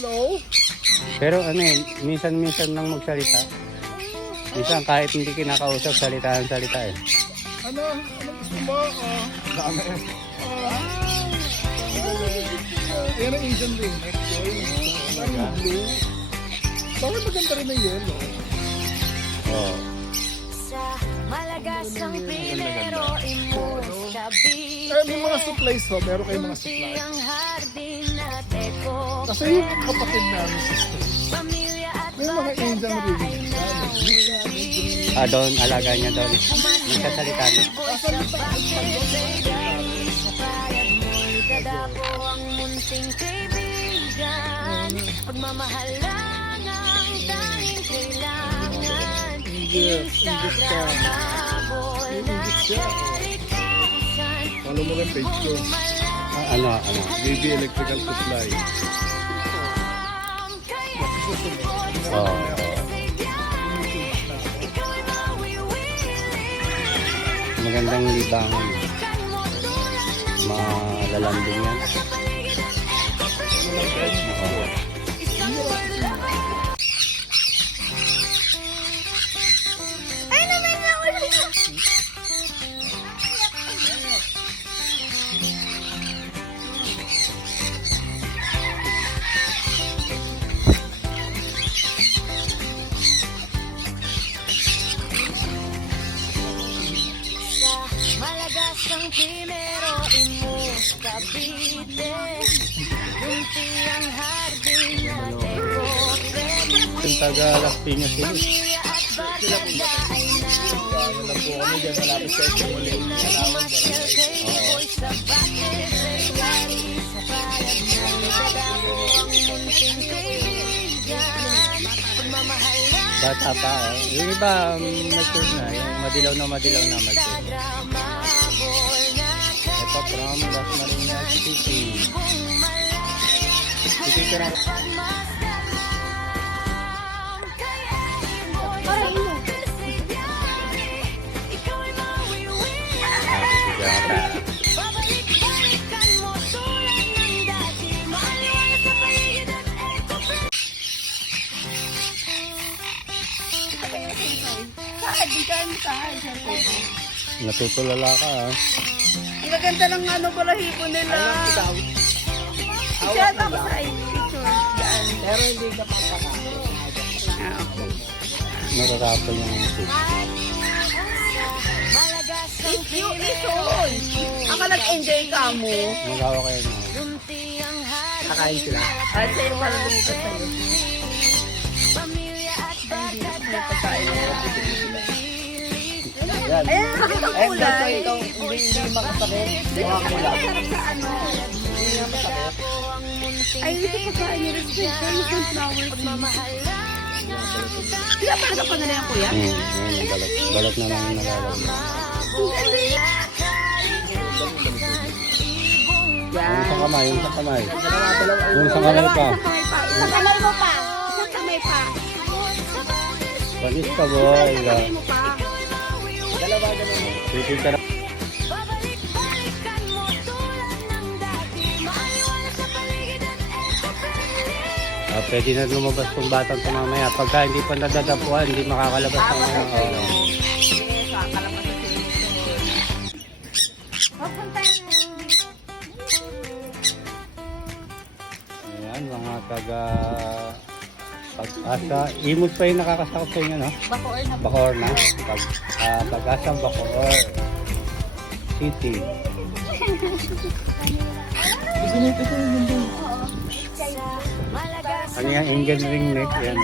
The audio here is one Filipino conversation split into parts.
Hello? Pero ano eh, minsan-minsan lang magsalita. Minsan kahit hindi kinakausap, salita eh. Ano gusto mo? Dami. Yan ang Asian ring. Parang blue. Bakit maganda rin ang yellow? Oo. Malagasang primero imos kabit. May mga supplies ho. Meron kayong mga supplies. Ang hardin na teko. Kasi yung kapatid namin. Pamilya at May mga Asian ring. Doon, alaga niya doon. Minsan salita niya. Dadapo ang munting kaibigan. Pagmamahal lang ang tanging kailangan. Instagramable na kalikasan. Follow mo lang page ko. Ano? JB Electrical Supply. Oo. Magandang libangan. Malalambing yan. Oo. Malagasang primero imus kabite. Yung tiyang hardin na teko. Yung taga Las Piñas sila. Pamilya at barkada ay Ano lang po kami dyan. Malapit sa ito muli. namasyal kay boy sa bakit. Ay gari sa payag na dadapo ang munting kaibigan. Pagmamahal lang Bata pa eh. Yung iba, mature na. Yung madilaw na mature. Instagramable na Ito from Las Marinas City. City ka na. City ka na. Natutulala ka ah. Ang gaganda ng ano balahibo nila. Siya ako sa picture. Yan. Pero hindi ka papakakain. Natatapon yung city. Yung ison. Ako nag-enjoy ka mo. Magawa kayo na. Kakain sila. Ay, sa'yo para lumipad sa'yo. Yan. Ayan, nakita ko kulay. Hindi makasakit. Makakula. Sa ano. Ay, ito pa sa inyo. Yung sunflowers. Sila talaga pa nila yan, kuya? Yan, balat. Balat na lang nalalagay. Yung sa kamay, yung sa kamay. Yung sa kamay pa. Sa kamay mo pa. Sa kamay pa. Panis ka boy. Sa kamay mo pa. City ka na. Pwede na lumabas kung batang ito mamaya. Pagka hindi pa nadadapuan, hindi makakalabas ng mga. Ayan, mga taga Pag-asa. Imos pa yung nakakasakot sa inyo, no? Bacoor na. Bacoor na. Pag-asa Bacoor City. Ano yan? Indian ring neck. Yan.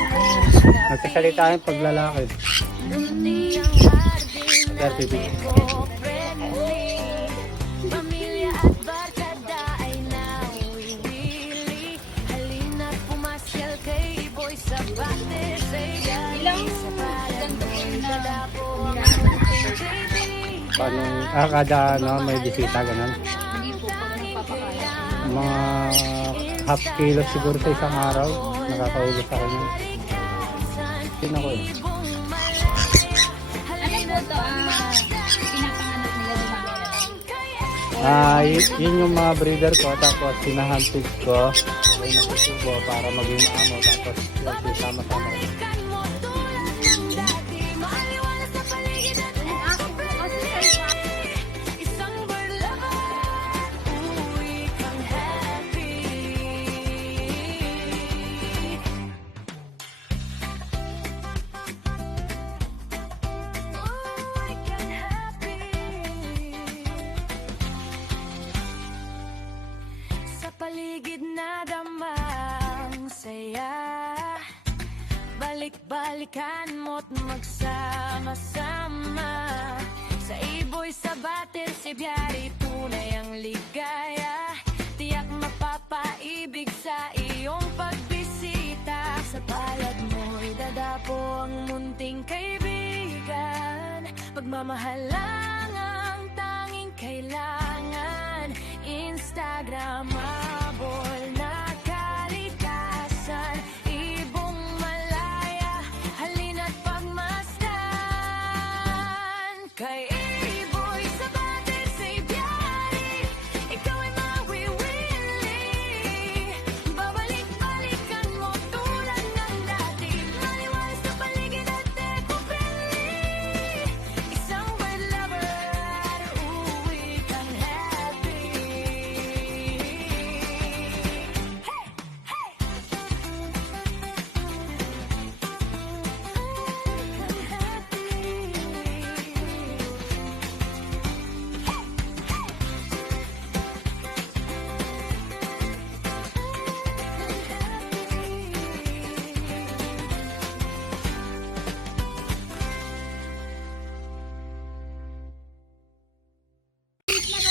Nagsasalita yung paglalaki. Sir, pipi. Pamilya at barkada ay nawiwili. Halina't pumasyal kay boy sa bate. Ilang ganito na dadapo ang ating baby. Paano? Kada may bisita, ganun. Hindi po, pag nagpapakain. Mga half kilo siguro sa isang araw. Nakakaubos ako nun. Sino ko eh? Ano po ito? Pinapanganak nila Yun yung mga breeder ko. Tapos sinahampid ko. Ay nasusubo para maging maamo. Tapos yun, sisama-sama. Balikan mo tulad ng dati. Maaliwalas sa paligid at isang bird lover. Uwi kang happy. Uwi kang happy. Sa paligid na damang saya, balik-balikan mo't magsama-sama. Sa iboy, sa bater, si biyari, tunay ang ligaya. Tiyak mapapaibig sa iyong pagbisita. Sa palad mo'y dadapo ang munting kaibigan. Pagmamahal lang ang tanging kailangan. Instagramable na kalikasan. Ibong malaya, halina't pagmasdan. Kay iboy sa bater, say biyari, ikaw ay mawiwili. Babalik-balikan mo tulad ng dati. Maliwalas sa paligid at eco-friendly. Isang bird lover, uwi kang happy.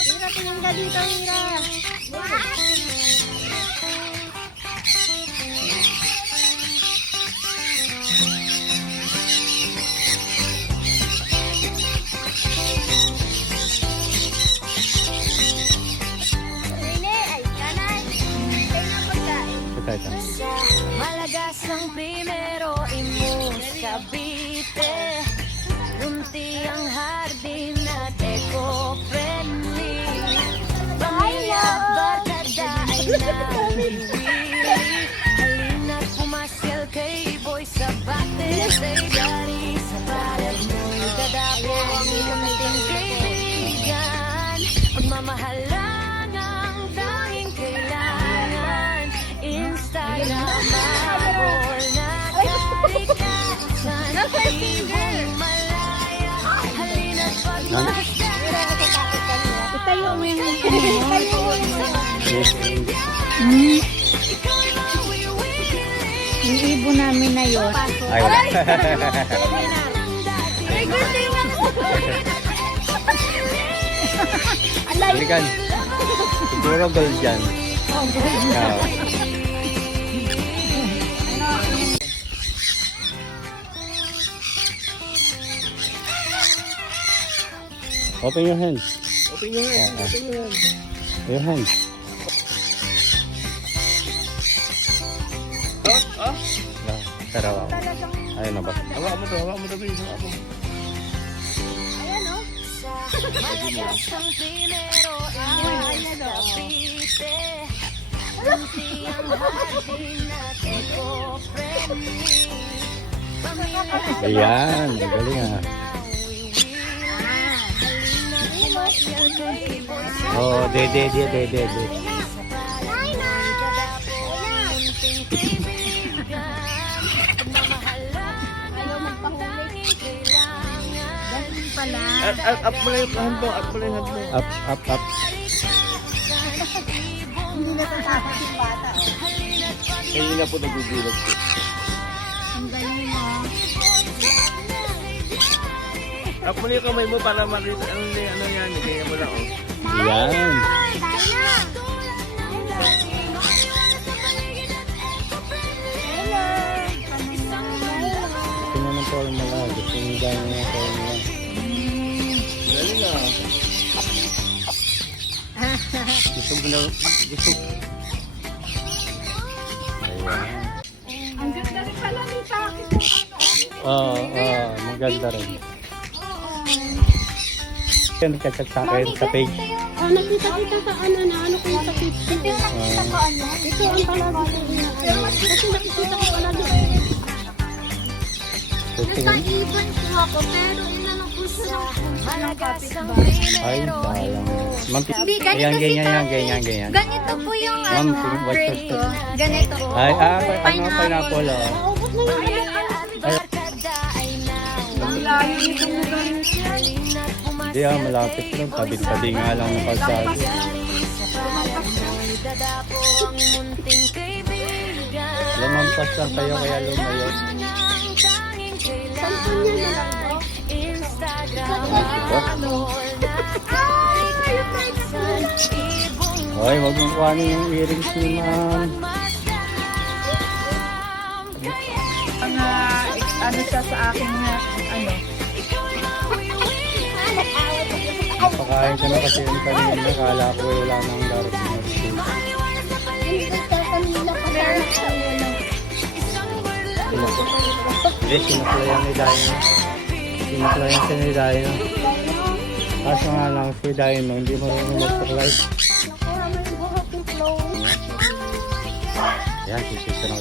Mira, tingin ka dito, Mira. Nene, ay, kanay. Tayo na pagkain. Ito. Sa Malagasang primero, Imus, Cavite. Lunti ang hardin at eco-friendly. Pamilya at barkada ay nawiwili. Halina't pumasyal kay Boy sa bater. Say dari sa palad mo'y dadapo ang munting kaibigan. Pagmamahal lang ang tanging kailangan. Instagramable na kalikasan. Ibong malaya, halina't pagmasdan. Itayo mo yung Ikaw ay mawiwili. yung ibon namin na yun. Ay, wala. Ay, galing ako. Balikan. Siguro gold dyan. Yeah. Open your hands. Open your hand. Open your hand. Your hands. Tarawa. Ayun na ba? Hawa mo to, please. Hawa mo. Malagasang primero, Imus, Cavite. Lunti ang hardin at eco-friendly. Pamilya at Ayan, magaling ah. Oh, de. Up mo lang yung hand mo. Up mo lang yung hand mo. Up. Hindi natatakot yung bata. Hindi na po nagugulat ko. Ang galing mo. Up mo lang yung kamay mo para makita ano yan. Kaya mo lang. Ayan. Tingnan ng formula. Gusto nyo gano'n yung formula. Galing ah. Gusto mo na. Ayan. Ang ganda rin pala ni Taki. Oo, maganda rin. nagchat sa akin sa page. Nakita kita sa ano ko yung sa picture. Ito yung nakita ko, ano? Ito ang palagi ko inaano. Kasi nakikita ko palagi. Nasa-ibon po ako, pero inanong ko siya. Malagasang Ay, primero sayang. Ma'am, Hindi, ayan, ganito ganyan. Ganito po yung Ma'am, ano, what's grade your- ko. Ganito po. Ay, pineapple, oh. Naubos na yung barkada ay Ang layo nitong lugar niya. Hindi malapit lang. Tabi-tabi nga lang ng kalsada. dadapo ang munting kaibigan. Lumampas lang kayo kaya lumayo. Ang tanging kailangan Instagram habol na kalikasan ibong Hoy, wag mong kuhanin yung earrings ni ma'am. Ano siya sa akin na ano. Napakain ko na kasi yung kanina. Kala ko wala nang darating na school. Hindi, sinuklayan ni Dino. Sinuklayan siya ni Dino. Kaso nga lang si Dino, hindi marunong mag-supply. Yan, sisisa na.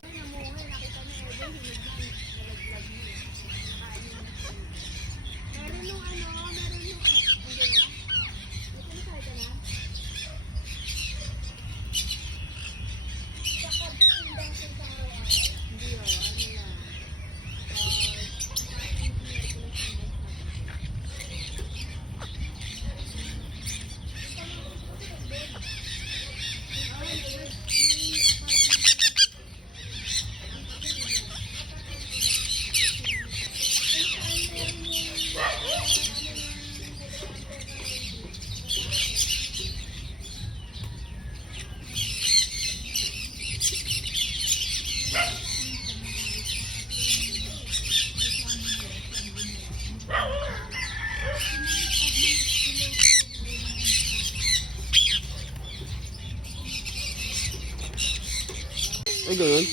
Ay, ganun?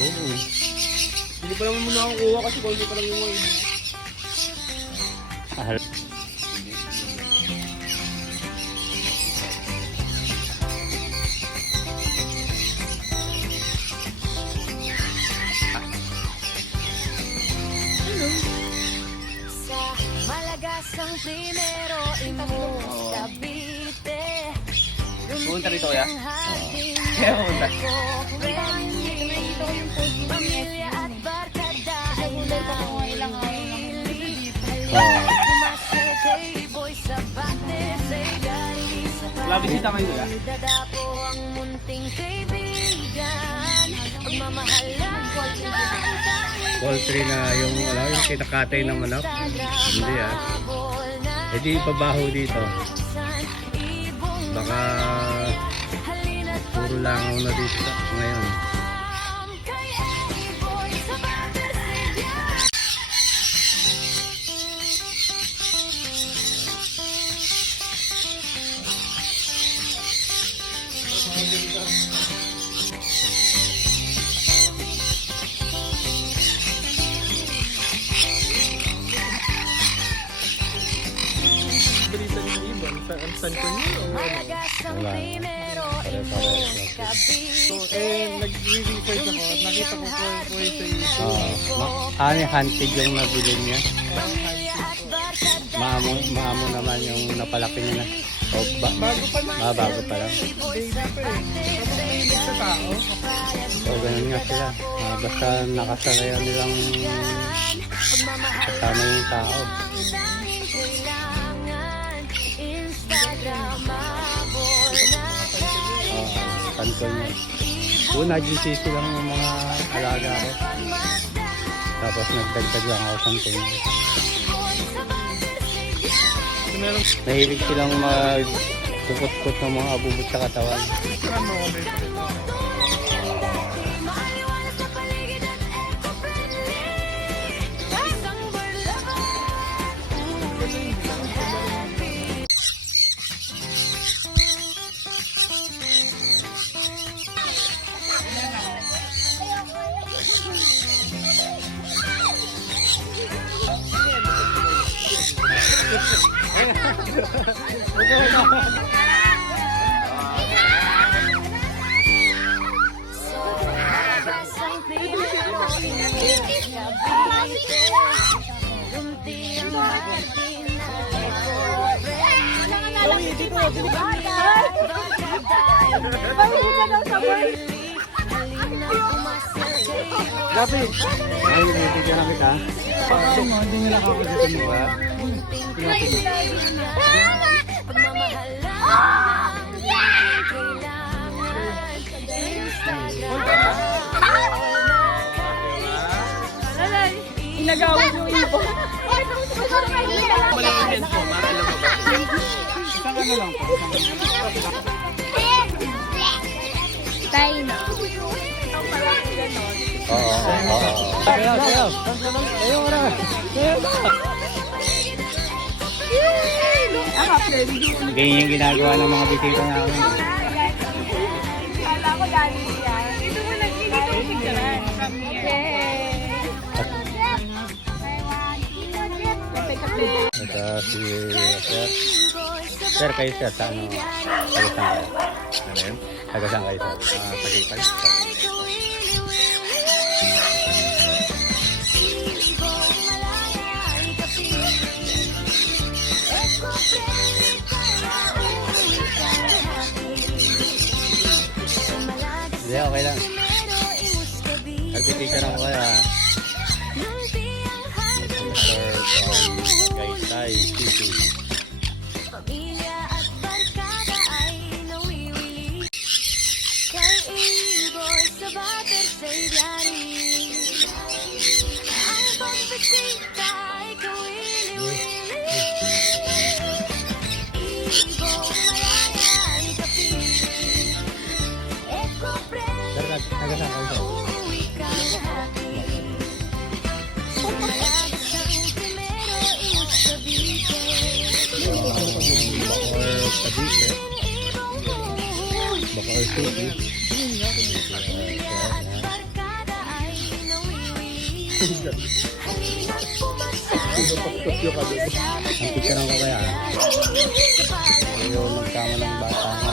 Oo. Hindi pa naman muna ako kuha kasi konti pa lang yung mga Ah, sa Malagasang primero imo Cavite. Pumunta rito, kuya? Kaya pumunta. Pamilya at barkada ay nahili. Oo. Pumasal kay boy sa bate say gali sa Labisita kayo, kuya? dadapo ang munting kaibigan. Pagmamahalan ang tanging poultry na yung, yung kinakatay ng manok. Hindi ah. habol na E di pabaho dito. san ibong Baka halina't puro langaw na dito ngayon. kay boy sa bate say gali. balita ng ibang. Saan ko niyo? Malagasang Wala. primero imo Cavite. Nag-research ako at nakita ko po sa ito. Ano yung hunted yung nabili niya? Pamilya at barkada Maamo naman yung napalaki niya na. O, Bago pa na. bago pa lang. Baby pa eh. Kapag sa tao. O, ganun nga sila. Basta nakasarayan nilang kasama yung tao. tanging kailangan Instagram habol na Kanto niya. Una, GCC lang yung mga alaga ko. Tapos nagdagdag lang ako sa tenga. So, meron Nahilig silang magkukot-kot ng mga abubot sa katawan. kamo ako may pakita. Gabi! Ay, bibigyan namin ka. Hindi nila kakagutin mo ba? Inagawan yung ibo. Isang ano lang po. Tayo na. Oo. Sayo. Sayo na. Sayo na. Ganyan yung ginagawa ng mga bisita namin. Kala ko dali yan. Dito mo nagpicturean. Ito si Sir. Sir, kayo sir, sa ano? Taga-saan kayo? Ano yun? Taga-saan kayo sir? Tagaytay. Hindi, okay lang. Nagpipicture ako kaya. Sir from Tagaytay City. Pamilya at barkada ay nawiwili kay ibon sa bater sa ibyari. Ang pagbisita ay kawili-wili. Ibon malaya ay kapit. Eco-friendly Sir, taga-saan kayo sir? uwi ka hati. Malapit ang primero imustabite. Bacoor Cavite. Bacoor City. Barkada ay nawiwili. Ang picture ko kaya. Ayaw nagkama ng bata nga.